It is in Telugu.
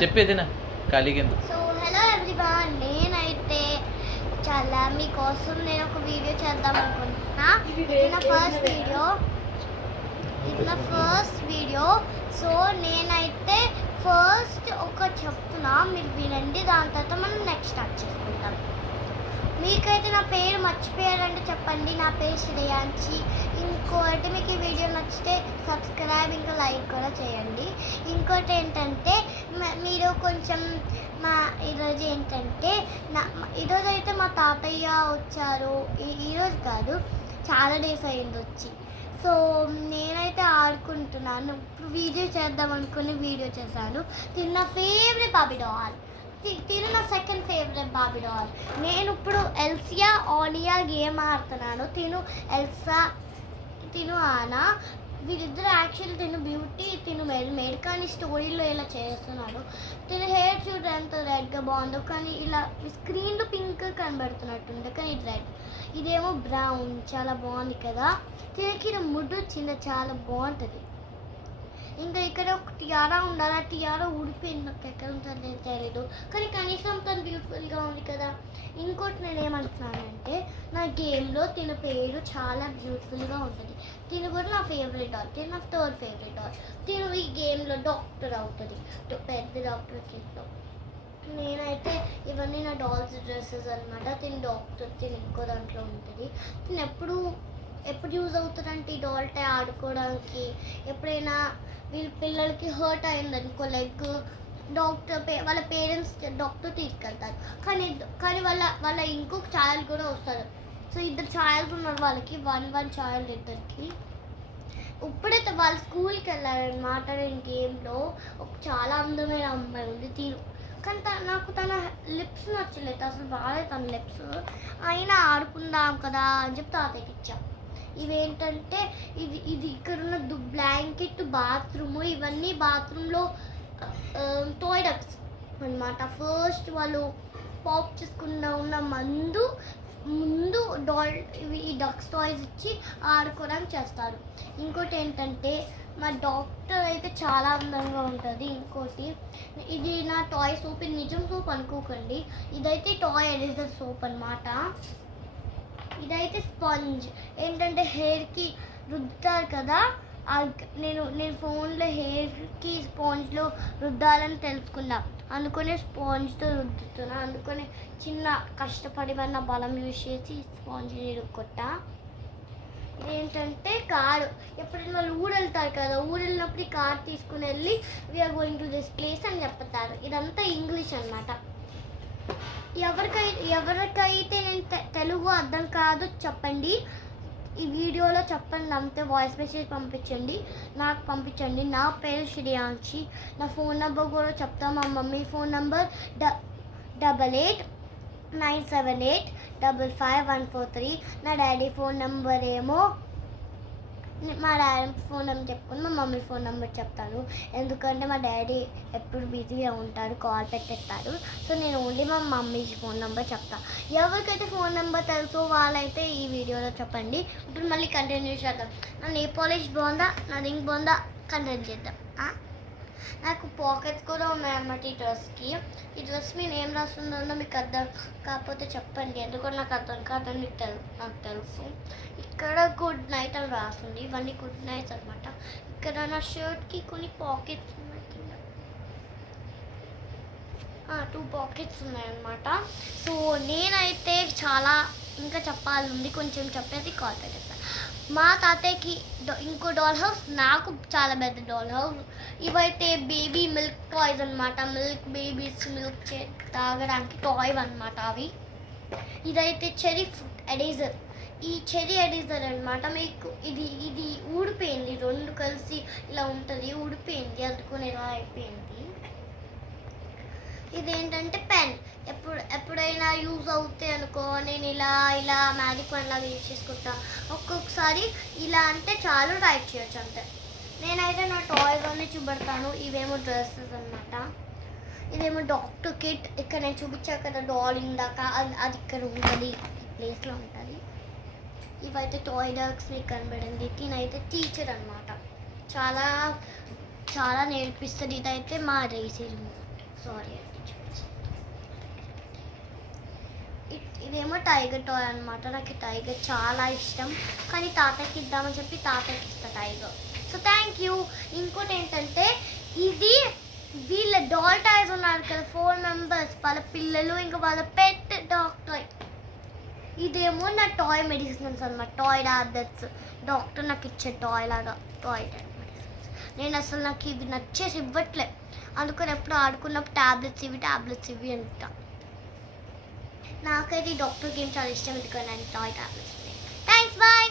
చెప్పేదినా ఖాళీగా ఎందుకు? సో హలో ఎవ్రీవన్, నేనైతే చాలా మీకోసం నేను ఒక వీడియో చేద్దాం అనుకుంటున్నా. ఇది నా ఫస్ట్ వీడియో. సో నేనైతే ఫస్ట్ ఒక చెప్తున్నా, మీరు వినండి. దాని తర్వాత మనం నెక్స్ట్ స్టార్ట్ చేసుకుంటాం. మీకైతే నా పేరు మర్చిపోయారంటే చెప్పండి. నా పేరు శ్రేయాంచి. ఇంకోటి, మీకు ఈ వీడియో నచ్చితే సబ్స్క్రైబ్ ఇంకా లైక్ కూడా చేయండి. ఇంకోటి ఏంటంటే, మీరు కొంచెం ఈరోజు ఏంటంటే ఈరోజు అయితే మా తాతయ్య వచ్చారు. ఈరోజు కాదు, చాలా డేస్ అయింది వచ్చి. సో నేనైతే ఆడుకుంటున్నాను. ఇప్పుడు వీడియో చేద్దాం అనుకుని వీడియో చేశాను. తిన్న ఫేవరెట్ బాబీ డాల్, తిను నా సెకండ్ ఫేవరెట్ బాబీ డాల్. నేను ఇప్పుడు ఎల్సియా ఆనియా గేమ్ ఆడుతున్నాను. తిను ఎల్సా, తిను ఆనా. వీరిద్దరు యాక్చువల్లీ తిను బ్యూటీ, తిను మేడ్ కానీ స్టోరీలో ఇలా చేస్తున్నాడు. తిను హెయిర్ చూడ ఎంత రెడ్గా బాగుందో, కానీ ఇలా స్క్రీన్లో పింక్ కనబడుతున్నట్టుంది, కానీ ఇది రెడ్. ఇదేమో బ్రౌన్, చాలా బాగుంది కదా. తినకి ముడ్డు వచ్చింది, చాలా బాగుంటుంది. ఇంకా ఇక్కడ ఒక టియారా ఉండాలి. ఆ టియారా ఊడిపోయింది, నాకు ఎక్కడ ఉంటుందో తెలియదు, కానీ కనీసం తను బ్యూటిఫుల్గా ఉంది కదా. ఇంకోటి నేను ఏమంటున్నానంటే, నా గేమ్లో తిన పేరు చాలా బ్యూటిఫుల్గా ఉంటుంది. తిను కూడా నా ఫేవరెట్ డాల్, తిను నా థర్డ్ ఫేవరెట్ డాల్. తిను ఈ గేమ్లో డాక్టర్ అవుతుంది, పెద్ద డాక్టర్ కిట్లో. నేనైతే ఇవన్నీ నా డాల్స్ డ్రెస్సెస్ అనమాట. తిని డాక్టర్, తిని ఇంకో దాంట్లో ఉంటుంది. తిని ఎప్పుడు యూజ్ అవుతుందంటే ఈ డాల్టే ఆడుకోవడానికి. ఎప్పుడైనా వీళ్ళ పిల్లలకి హర్ట్ అయిందనుకో, లైక్ డాక్టర్ వాళ్ళ పేరెంట్స్ డాక్టర్ తీసుకెళ్తారు, కానీ వాళ్ళ ఇంకొక చైల్డ్ కూడా వస్తారు. సో ఇద్దరు చైల్డ్స్ ఉన్నారు వాళ్ళకి, వన్ చైల్డ్ ఇద్దరికి. ఇప్పుడైతే వాళ్ళు స్కూల్కి వెళ్ళారనమాట. నేను గేమ్లో ఒక చాలా అందమైన అమ్మాయి ఉంది తీరు, కానీ నాకు తన లిప్స్ నచ్చలేదు అసలు, బాగాలేదు తన లిప్స్. అయినా ఆడుకుందాం కదా అని చెప్పి తాతయ్యకి ఇచ్చాం. ఇవేంటంటే ఇది ఇక్కడ ఉన్న బ్లాంకెట్, బాత్రూమ్, ఇవన్నీ బాత్రూంలో టాయ్ డక్స్ అనమాట. ఫస్ట్ వాళ్ళు పాప్ చేసుకున్న ఉన్న ముందు డాల్ ఈ డక్స్ టాయ్స్ ఇచ్చి ఆడుకోవడానికి చేస్తారు. ఇంకోటి ఏంటంటే, మా డాక్టర్ అయితే చాలా అందంగా ఉంటుంది. ఇంకోటి, ఇది నా టాయ్ సోప్, ఇది నిజం సోప్ అనుకోకండి, ఇదైతే టాయ్ ఎరేజర్ సోప్ అనమాట. ఇదైతే స్పాంజ్, ఏంటంటే హెయిర్కి రుద్దుతారు కదా. నేను ఫోన్లో హెయిర్కి స్పాంజ్లో రుద్దాలని తెలుసుకున్నా, అందుకనే స్పాంజ్తో రుద్దుతున్నా. అందుకనే చిన్న కష్టపడి నా బలం యూజ్ చేసి స్పాంజ్ కొట్టా. ఇదేంటంటే కారు, ఎప్పుడైనా వాళ్ళు ఊరు వెళ్తారు కదా, ఊరు వెళ్ళినప్పుడు ఈ కార్ తీసుకుని వెళ్ళి we are going to this place అని చెప్తారు. ఇదంతా ఇంగ్లీష్ అనమాట. ఎవరికైతే నేను తెలుగు అర్థం కాదు చెప్పండి, ఈ వీడియోలో చెప్పండి, అంతే. వాయిస్ మెసేజ్ పంపించండి, నాకు పంపించండి. నా పేరు శ్రేయాంచి. నా ఫోన్ నెంబర్ కూడా చెప్తాను. మా మమ్మీ ఫోన్ నెంబర్ 8897855143. నా డాడీ ఫోన్ నెంబర్ ఏమో, మా డాడీ ఫోన్ నెంబర్ చెప్పుకొని మా మమ్మీ ఫోన్ నెంబర్ చెప్తాను, ఎందుకంటే మా డాడీ ఎప్పుడు బిజీగా ఉంటారు, కాల్ పెట్టేస్తారు. సో నేను ఓన్లీ మా మమ్మీ ఫోన్ నెంబర్ చెప్తాను. ఎవరికైతే ఫోన్ నెంబర్ తెలుసో వాళ్ళైతే ఈ వీడియోలో చెప్పండి. ఇప్పుడు మళ్ళీ కంటిన్యూ చేద్దాం. నా నెయిల్ పాలిష్ బాగుందా, నా రింగ్ బాగుందా, కంటిన్యూ చేద్దాం. నాకు పాకెట్స్ కూడా ఉన్నాయన్నమాట ఈ డ్రెస్కి. ఈ డ్రెస్ మీద ఏం రాస్తుందో మీకు అర్థం కాకపోతే చెప్పండి, ఎందుకంటే నాకు అర్థం కాదని నాకు తెలుసు. ఇక్కడ గుడ్ నైట్ అని రాస్తుంది, ఇవన్నీ గుడ్ నైట్స్ అనమాట. ఇక్కడ నా షర్ట్కి కొన్ని పాకెట్స్ ఉన్నాయి, 2 పాకెట్స్ ఉన్నాయన్నమాట. సో నేనైతే చాలా ఇంకా చెప్పాలి, కొంచెం చెప్పేసి కాల్ పెట్టేస్తాను. మా తాతయ్యకి ఇంకో డాల్ హౌస్, నాకు చాలా పెద్ద డాల్ హౌస్. ఇవైతే బేబీ మిల్క్ టాయ్స్ అనమాట. బేబీస్ మిల్క్ తాగడానికి టాయ్ అనమాట అవి. ఇదైతే చెరీ ఫ్రూట్ ఎరేజర్. ఈ చెరీ ఎరేజర్ అనమాట. మీకు ఇది ఊడిపోయింది, 2 కలిసి ఇలా ఉంటుంది, ఊడిపోయింది, అందుకని ఇలా అయిపోయింది. ఇదేంటంటే పెన్, ఎప్పుడైనా యూజ్ అవుతాయి అనుకో, నేను ఇలా మ్యాజిక్ పెన్ లాగా యూజ్ చేసుకుంటా. ఒక్కొక్కసారి ఇలా అంటే చాలు రైట్ చేయొచ్చు అంతే. నేనైతే నా టాయ్స్ అన్నీ చూపెడతాను. ఇవేమో డ్రెస్సెస్ అనమాట. ఇదేమో డాక్టర్ కిట్. ఇక్కడ నేను చూపించాను కదా డాల్ ఇందాక, అది ఇక్కడ ఉంటుంది, ఈ ప్లేస్లో ఉంటుంది. ఇవైతే టాయ్ డక్స్ మీకు కనబడింది. తినైతే టీచర్ అనమాట. చాలా చాలా నేర్పిస్తుంది. ఇదైతే మా రేసర్ సారీ అండి ఇదేమో టైగర్ టాయ్ అనమాట. నాకు టైగర్ చాలా ఇష్టం, కానీ తాతయ్యకి ఇద్దామని చెప్పి తాతయ్యకి ఇస్తా టైగర్. So thank you. ఇంకోటి ఏంటంటే ఇది వీళ్ళ డాల్ టాయ్స్ ఉన్నారు కదా 4 మెంబర్స్, వాళ్ళ పిల్లలు ఇంకా వాళ్ళ పెట్ డాగ్ టాయ్. ఇదేమో నా టాయ్ మెడిసిన్స్ అనమాట, టాయ్ టాబ్లెట్స్. డాక్టర్ నాకు ఇచ్చే టాయ్ లాగా టాయ్ మెడిసిన్స్. నేను అసలు నాకు ఇవి నచ్చేసి ఇవ్వట్లే, అందుకని ఎప్పుడు ఆడుకున్నప్పుడు టాబ్లెట్స్ ఇవి అంట. నాకైతే ఈ డాక్టర్ గేమ్ చాలా ఇష్టం, ఎందుకని నేను టాయ్ టాబ్లెట్స్. Thanks, bye.